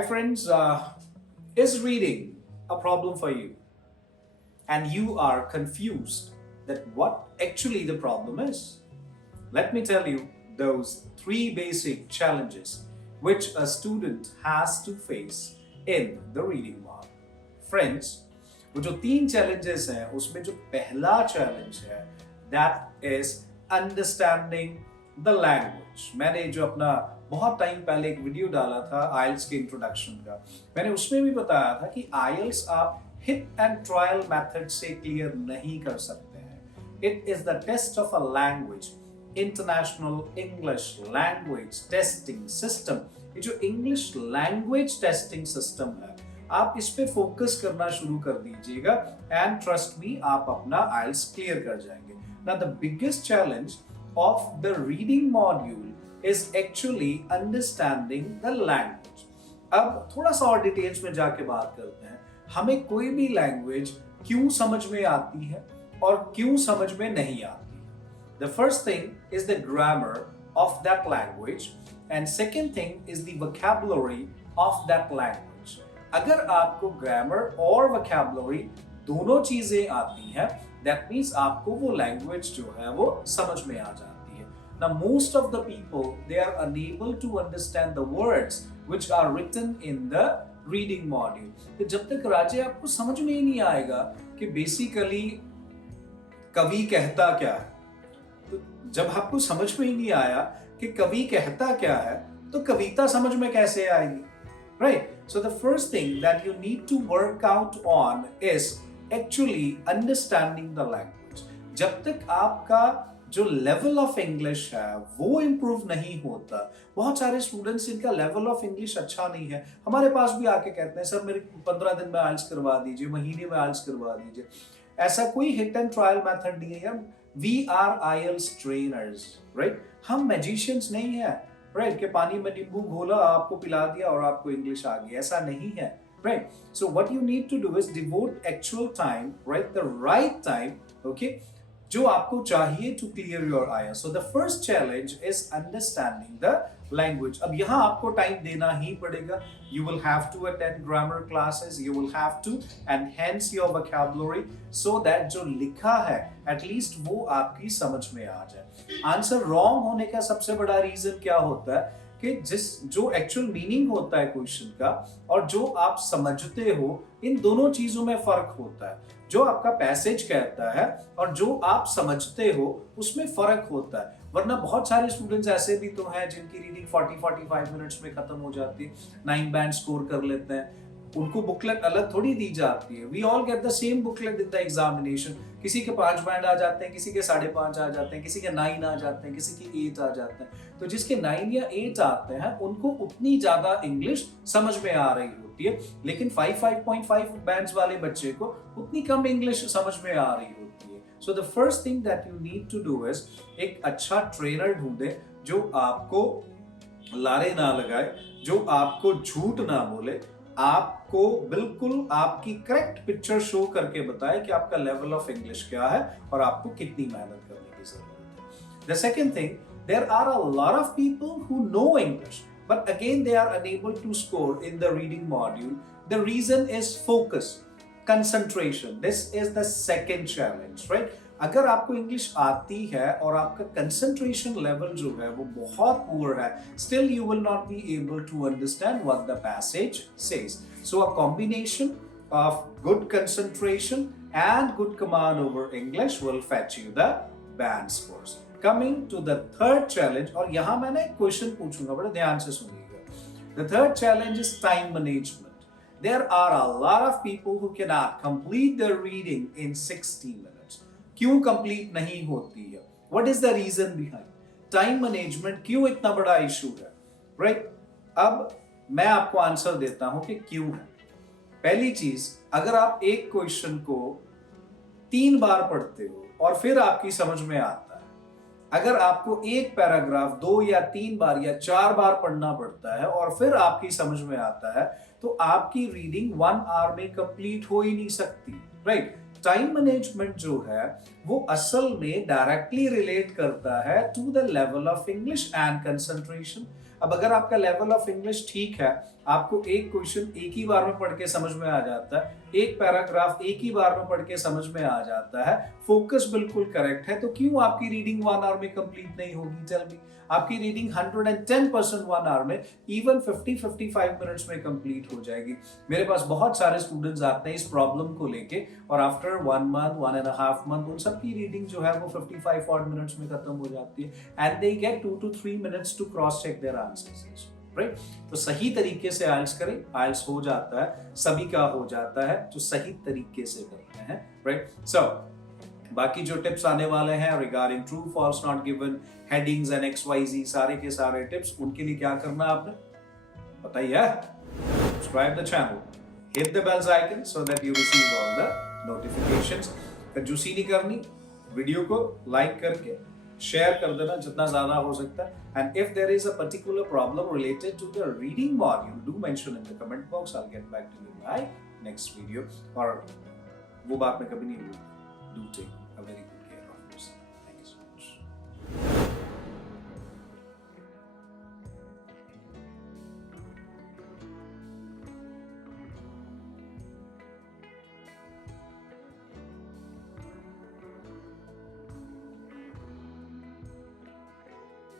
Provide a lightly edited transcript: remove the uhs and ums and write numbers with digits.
Hi friends, is reading a problem for you? And you are confused that what actually the problem is? Let me tell you those three basic challenges which a student has to face in the reading mark. Friends, वो जो तीन challenges हैं उसमें जो पहला challenge है that is understanding the language. मैंने जो अपना बहुत टाइम पहले एक वीडियो डाला था आइल्स के इंट्रोडक्शन का, मैंने उसमें भी बताया था कि आइल्स आप हिट एंड ट्रायल मेथड से क्लियर नहीं कर सकते हैं. It is the test of a language, international English language testing system. ये जो इंग्लिश लैंग्वेज टेस्टिंग सिस्टम है, आप इस पे फोकस करना शुरू कर दीजिएगा एंड ट्रस्ट मी, आप अपना आइल्स क्लियर कर जाएंगे. Now the biggest challenge of the reading module is actually understanding the language. अब थोड़ा सा और डिटेल्स में जाके बात करते हैं. हमें कोई भी लैंग्वेज क्यों समझ में आती है और क्यों समझ में नहीं आती है. The first thing is the grammar of that language and second thing is the vocabulary of that language. अगर आपको grammar और vocabulary दोनों चीजें आती हैं, that means आपको वो लैंग्वेज जो है वो समझ में आ जाती है. Now, most of the people, they are unable to understand the words which are written in the reading module. तो जब तक राजे आपको समझ में ही नहीं आएगा कि बेसिकली कवि कहता क्या है, तो जब आपको समझ में ही नहीं आया कि कवि कहता क्या है, तो कविता समझ में कैसे आएगी, right? So the first thing that you need to work out on is actually understanding the language. जब तक आपका जो लेवल ऑफ इंग्लिश है वो इम्प्रूव नहीं होता, बहुत सारे स्टूडेंट्स इनका लेवल ऑफ इंग्लिश अच्छा नहीं है, हमारे पास भी आके कहते हैं सर मेरे 15 दिन में आइल्स करवा दीजिए, महीने में आइल्स करवा दीजिए. ऐसा कोई हिट एंड ट्रायल मेथड नहीं है. We are IELTS trainers, right? हम मैजिशियंस नहीं है, राइट? कि पानी में नींबू घोला, आपको पिला दिया और आपको इंग्लिश आ गई, ऐसा नहीं है, right? So what you need to do is devote actual time, right, the right time, okay, जो आपको चाहिए to clear your IELTS. So the first challenge is understanding the language. अब यहाँ आपको टाइम देना ही पड़ेगा. You will have to attend grammar classes, you will have to enhance your vocabulary so that जो लिखा है एटलीस्ट वो आपकी समझ में आ जाए. आंसर रॉन्ग होने का सबसे बड़ा रीजन क्या होता है कि जो एक्चुअल मीनिंग होता है क्वेश्चन का और जो आप समझते हो, इन दोनों चीजों में फर्क होता है. जो आपका पैसेज कहता है और जो आप समझते हो उसमें फर्क होता है. वरना बहुत सारे स्टूडेंट्स ऐसे भी तो हैं जिनकी रीडिंग 40-45 मिनट्स में खत्म हो जाती है, 9 बैंड स्कोर कर लेते हैं. उनको बुकलेट अलग थोड़ी दी जाती है. We all get the same booklet in the examination. किसी के 5 बैंड आ जाते हैं, किसी के 5.5 आ जाते हैं, किसी के 9 आ जाते हैं, किसी के 8 आ जाते हैं. तो जिसके 9 या 8 आते हैं उनको उतनी ज्यादा इंग्लिश समझ में आ रही होती है, लेकिन 5.5 बैंड्स वाले बच्चे को उतनी कम इंग्लिश समझ में आ रही होती है. So the first thing that you need to do is एक अच्छा ट्रेनर ढूंढे जो आपको लारे ना लगाए, जो आपको झूठ ना बोले, आपको बिल्कुल आपकी करेक्ट पिक्चर शो करके बताए कि आपका लेवल ऑफ इंग्लिश क्या है और आपको कितनी मेहनत करने की जरूरत है. The second thing, there are a lot of people who know English, but again they are unable to score in the reading module. The reason is focus, concentration. This is the second challenge, right? अगर आपको English आती है और आपका concentration level जो है वो बहुत पुअर है, still you will not be able to understand what the passage says. So a combination of good concentration and good command over English will fetch you the band scores. Coming to the third challenge, और यहाँ मैंने एक question पूछूंगा, बड़े ध्यान से सुनिएगा. The third challenge is time management. There are a lot of people who cannot complete their reading in 60 minutes. क्यों कंप्लीट नहीं होती है? What is the reason behind? Time management क्यों इतना बड़ा इशू है, राइट? अब मैं आपको आंसर देता हूं कि क्यों है. पहली चीज, अगर आप एक क्वेश्चन को 3 बार पढ़ते हो और फिर आपकी समझ में आता है, अगर आपको एक पैराग्राफ 2 या 3 बार या 4 बार पढ़ना पड़ता है और फिर आपकी समझ में आता है, तो आपकी रीडिंग 1 आवर में कंप्लीट हो ही नहीं सकती, राइट? टाइम मैनेजमेंट जो है वो असल में डायरेक्टली रिलेट करता है to the level of English and concentration. अब अगर आपका लेवल ऑफ इंग्लिश ठीक है आपको एक क्वेश्चन एक ही बार में पढ़ के समझ में आ जाता है, एक पैराग्राफ एक ही बार में पढ़ के समझ में आ जाता है, फोकस बिल्कुल करेक्ट है, तो क्यों आपकी रीडिंग 1 आवर में कंप्लीट नहीं होगी? Tell me. आपकी रीडिंग 110% 1 आवर में, इवन 50-55 मिनट्स में कंप्लीट हो जाएगी। मेरे पास बहुत सारे स्टूडेंट्स आते हैं इस प्रॉब्लम को लेके, और आफ्टर 1 मंथ 1.5 मंथ उन सब की रीडिंग जो है वो 55 odd मिनट्स में खत्म हो जाती है, and they get 2 to 3 minutes to cross check their answers. Right? तो सही तरीके से आइल्स करें, आइल्स हो जाता है, सभी का हो जाता है जो सही तरीके से करते हैं। राइट? सो बाकी जो टिप्स आने वाले हैं regarding true false not given, headings and XYZ, सारे के सारे टिप्स, उनके लिए क्या करना है आपने बताइए? Subscribe the channel, hit the bell icon so that you receive all the notifications. कंजूसी नहीं करनी, वीडियो को लाइक करके शेयर कर देना जितना ज्यादा हो सकता है, and if there is a particular problem related to the reading module, do mention in the comment box, I will get back to you by next video. और वो बात मैं कभी नहीं भूलूंगा, डू टेक